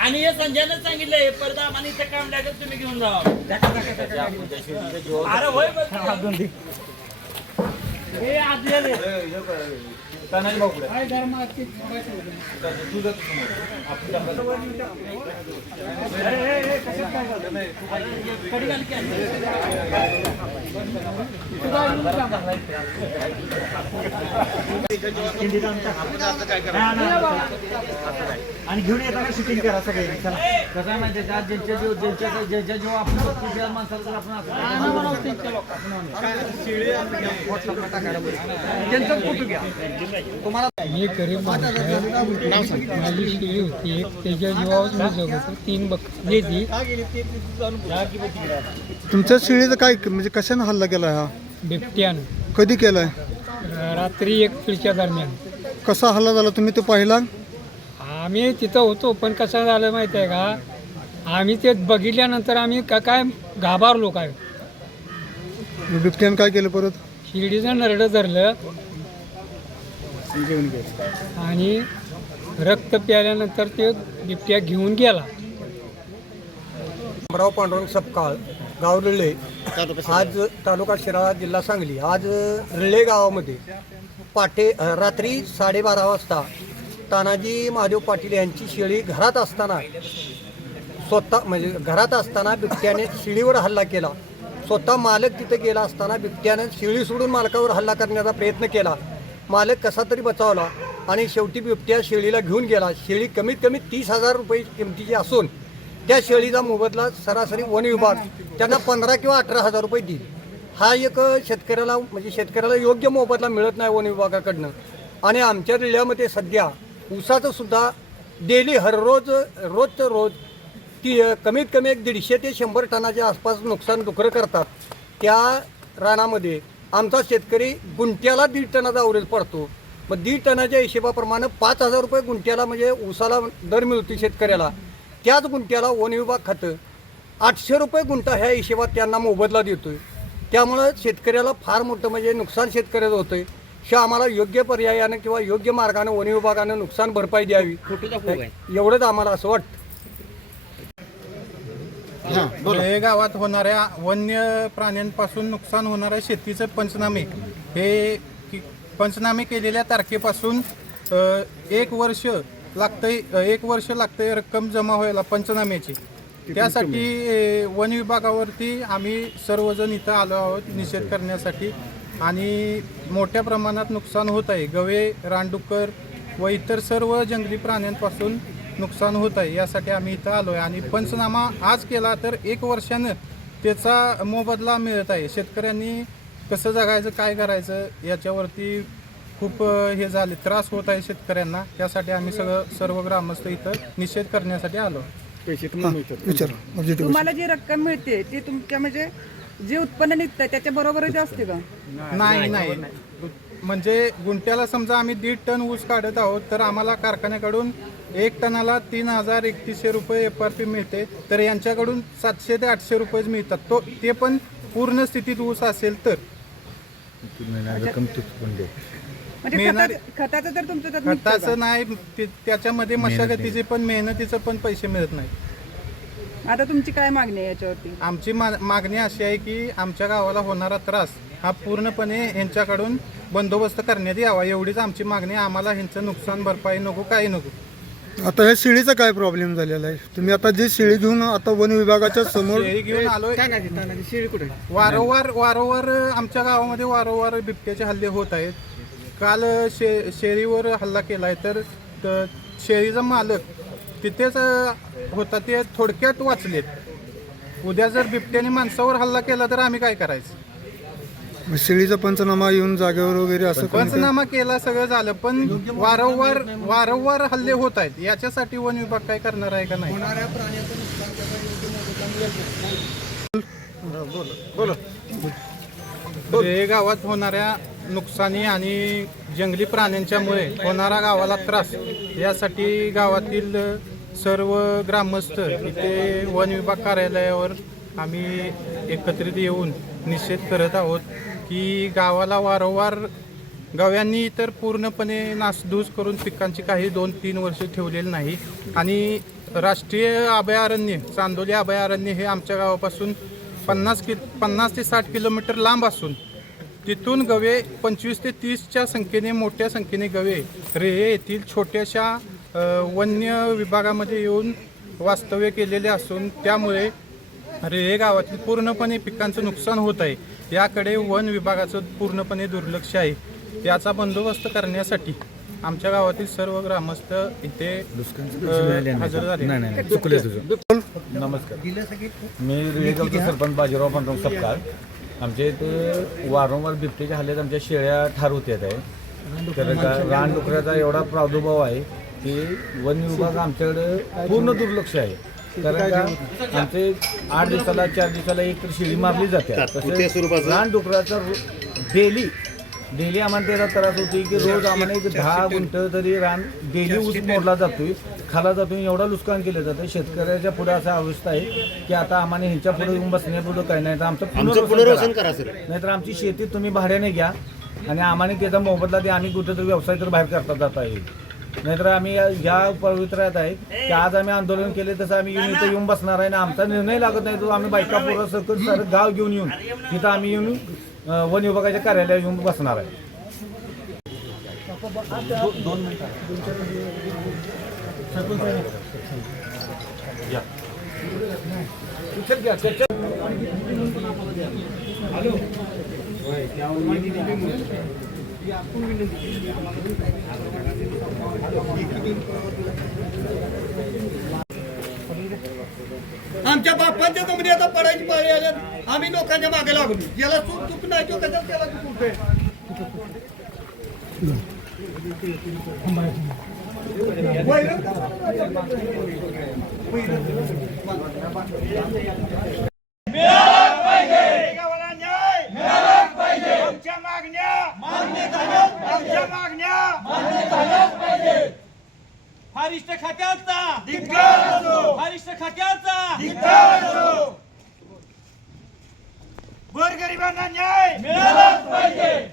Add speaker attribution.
Speaker 1: आणि हे संजयनं सांगितलंय परत आम्हाला इथे काम लागेल तुम्ही घेऊन जा अरे होय आणि.
Speaker 2: आणि घेऊन येताना शूटिंग करा सगळे. चला. कसं आहे माहिती का? ज्यांच्या जीव ज्यांच्या ज्यांच्या जीव आपण माणसाला आपण असं त्यांचं फोटो घ्या. तुम्हाला
Speaker 3: मी गरीब. माझी शेळी होती एक. त्याच्या जीवावर मी तीन बकरी ती
Speaker 4: तुमच्या शेळीचं काय म्हणजे कशाने हल्ला केला हा?
Speaker 3: बिबट्यानं.
Speaker 4: कधी केलाय?
Speaker 3: रात्री एक दीडच्या दरम्यान.
Speaker 4: कसा हल्ला झाला? तुम्ही तो पाहिला?
Speaker 3: आम्ही तिथं होतो पण कसं झालं माहिती आहे का? आम्ही ते बघितल्यानंतर आम्ही का काय घाबरलो काय?
Speaker 4: बिबट्यानं काय केलं परत?
Speaker 3: शिर्डीचं नरडं धरलं. आणि रक्त प्यायल्यानंतर ते बिबट्या घेऊन गेला.
Speaker 5: अमराव पांडुरंग सपकाळ गाव रिळे. आज तालुका शिराळा जिल्हा सांगली. आज रिळे गावामध्ये पाटे रात्री साडेबारा वाजता तानाजी महादेव पाटील यांची शेळी घरात असताना स्वतः म्हणजे घरात असताना बिबट्याने शेळीवर हल्ला केला. स्वतः मालक तिथे गेला असताना बिबट्याने शिळी सोडून मालकावर हल्ला करण्याचा प्रयत्न केला. मालक कसा तरी बचावला आणि शेवटी बिबट्या शेळीला घेऊन गेला. शेळी कमीत कमी तीस हजार रुपये किमतीची असून त्या शेळीचा मोबदला सरासरी वन विभाग त्यांना पंधरा किंवा अठरा हजार रुपये देईल. हा एक शेतकऱ्याला म्हणजे शेतकऱ्याला योग्य मोबदला मिळत नाही वन विभागाकडनं. आणि आमच्या जिल्ह्यामध्ये सध्या ऊसाचं सुद्धा डेली हररोज रोजचं रोज ती कमीत कमी एक दीडशे ते शंभर टनाच्या आसपास नुकसान डुकरं करतात. त्या रानामध्ये आमचा शेतकरी गुंट्याला दीड टनाचा अवरेज पडतो. मग दीड टनाच्या हिशेबाप्रमाणे पाच हजार रुपये गुंट्याला म्हणजे ऊसाला दर मिळतो शेतकऱ्याला. त्याच गुंट्याला वन विभाग खातं आठशे रुपये गुंठा ह्या हिशेबात त्यांना मोबदला देतोय. त्यामुळं शेतकऱ्याला फार मोठं म्हणजे नुकसान शेतकऱ्याचं होतंय. हे आम्हाला योग्य पर्यायानं किंवा योग्य मार्गानं वन विभागानं नुकसान भरपाई द्यावी. एवढंच आम्हाला असं वाटतं.
Speaker 6: हे गावात होणाऱ्या वन्य प्राण्यांपासून नुकसान होणाऱ्या शेतीचे पंचनामे हे कि- पंचनामे केलेल्या तारखेपासून अ, एक वर्ष लागतंय अ, एक वर्ष लागतंय रक्कम जमा व्हायला पंचनाम्याची. त्यासाठी अ, वन विभागावरती आम्ही सर्वजण इथं आलो आहोत निषेध करण्यासाठी आणि मोठ्या प्रमाणात नुकसान होत आहे. गवे रानडुक्कर व इतर सर्व जंगली प्राण्यांपासून नुकसान होत आहे यासाठी आम्ही इथं आलो आहे आणि पंचनामा आज केला तर एक वर्षानं त्याचा मोबदला मिळत आहे. शेतकऱ्यांनी कसं जगायचं काय करायचं याच्यावरती खूप हे झाले त्रास होत आहे शेतकऱ्यांना. त्यासाठी आम्ही सगळं सर्व ग्रामस्थ इथं निषेध करण्यासाठी आलो.
Speaker 4: विचार. ऑब्जेक्टिव्ह
Speaker 7: तुम्हाला जी रक्कम मिळते ती तुमच्या म्हणजे जे उत्पन्न निघतं त्याच्या बरोबरच असते का?
Speaker 6: नाही नाही. म्हणजे गुंट्याला समजा आम्ही दीड टन ऊस काढत आहोत तर आम्हाला कारखान्याकडून एक टनाला तीन हजार एकतीसशे रुपये एफ आर पी मिळते. तर यांच्याकडून सातशे ते आठशे रुपयेच मिळतात. तो ते पण पूर्ण स्थितीत ऊस असेल तर.
Speaker 7: म्हणजे खताचं खताचं तर तुमचं त्यात निघतं का?
Speaker 6: खताचं नाही ते- त्याच्यामध्ये मशागतीचे पण मेहनतीचं पण पैसे मिळत नाही
Speaker 7: आता तुमची काय मागणी आहे याच्यावरती?
Speaker 6: आमची मा मागणी अशी आहे की आमच्या गावाला होणारा त्रास हा पूर्णपणे यांच्याकडून बंदोबस्त करण्यात यावा. एवढीच आमची मागणी आहे. आम्हाला ह्यांचं नुकसान भरपाई नको काही नको.
Speaker 4: आता ह्या शेळीचा काय प्रॉब्लेम झालेला आहे? तुम्ही आता जी शेळी घेऊन आता वन विभागाच्या समोर
Speaker 6: शेळी घेऊन आलोय. वारंवार वारंवार आमच्या गावामध्ये वारंवार बिबट्याचे हल्ले होत आहेत. काल शे शेळीवर हल्ला केलाय तर त- शेळीचा मालक तिथेच अ, होता ते थोडक्यात वाचलेत. उद्या जर बिबट्याने माणसावर हल्ला केला तर आम्ही काय करायचं?
Speaker 4: शेळीचा पंचनामा येऊन जागेवर वगैरे असं कोणी
Speaker 6: पंचनामा केला सगळं झालं पण वारंवार वारंवार हल्ले होत आहेत. याच्यासाठी वन विभाग काय करणार आहे का नाही? हे गावात होणाऱ्या नुकसानी आणि जंगली प्राण्यांच्यामुळे होणारा गावाला त्रास यासाठी गावातील सर्व ग्रामस्थ इथे वन विभाग कार्यालयावर आम्ही एकत्रित येऊन निषेध करत आहोत. की गावाला वारंवार गव्यांनी तर पूर्णपणे नासधूस करून पिकांची काही दोन तीन वर्ष ठेवलेली नाही. आणि राष्ट्रीय अभयारण्य चांदोली अभयारण्य हे आमच्या गावापासून पन्नास कि पन्नास ते साठ किलोमीटर लांब असून तिथून गवे पंचवीस ते तीसच्या संख्येने मोठ्या संख्येने गवे रेहे येथील छोट्याशा वन्य विभागामध्ये येऊन वास्तव्य केलेले असून त्यामुळे रेहे गावातील पूर्णपणे पिकांचं नुकसान होत आहे. याकडे वन विभागाचं पूर्णपणे दुर्लक्ष आहे. याचा बंदोबस्त करण्यासाठी आमच्या गावातील सर्व ग्रामस्थ इथे हजर झाले.
Speaker 2: नमस्कार. मी रेगावचा सरपंच बाजीराव पांडव सपकाळ. आमच्या इथे वारंवार बिबटेच्या हल्ल्यात आमच्या शेळ्या ठार होत्यात आहे तर का रानडुकऱ्याचा एवढा प्रादुर्भाव आहे की वन विभाग आमच्याकडे पूर्ण दुर्लक्ष आहे. कारण का आमचे आठ दिवसाला चार दिवसाला एक तर शेळी मारली जाते. तसेच रानडुकराचा डेली डेली आम्हाला त्याचा त्रास होतो की रोज आम्हाला एक दहा गुंठ तरी रान डेली ऊस मोडला जातोय खाला जातोय एवढा नुकसान केलं जातं शेतकऱ्याच्या पुढे असा अवस्था आहे की आता आम्हाला ह्यांच्या पुढे येऊन बसण्यापुढं काही नाही. तर आमचं पुनर्वसन करा. नाहीतर आमची शेती तुम्ही भाड्याने घ्या आणि आम्हाला त्याचा मोबदला द्या. आम्ही कुठेतरी व्यवसाय तर बाहेर करता जाता येईल. नाहीतर आम्ही या- या पवित्रात आहे की आज आम्ही आंदोलन केले तसं आम्ही येऊन इथं येऊन बसणार आहे आणि आमचा निर्णय लागत नाही तो आम्ही बायका पोरं सारं गाव घेऊन येऊन तिथं आम्ही येऊन वन विभागाच्या कार्यालयात येऊन बसणार आहे. उचल घ्या, चल, चल.
Speaker 5: आमच्या बापांच्या जमिनी आता पडायची पाळी आल्या आम्ही लोकांच्या मागे लागलो. ज्याला चूक चूक नाही तो कसा त्याला चूक आहे
Speaker 1: गावाला न्याय मिळालाच पाहिजे आमच्या मागण्या मान्य झाल्याच आमच्या मागण्या मान्य झाल्याच पाहिजे फारिस्ट खात्याचा धिक्कार असो फारिस्ट खात्याचा धिक्कार असो गोरगरिबांना न्याय मिळालाच पाहिजे.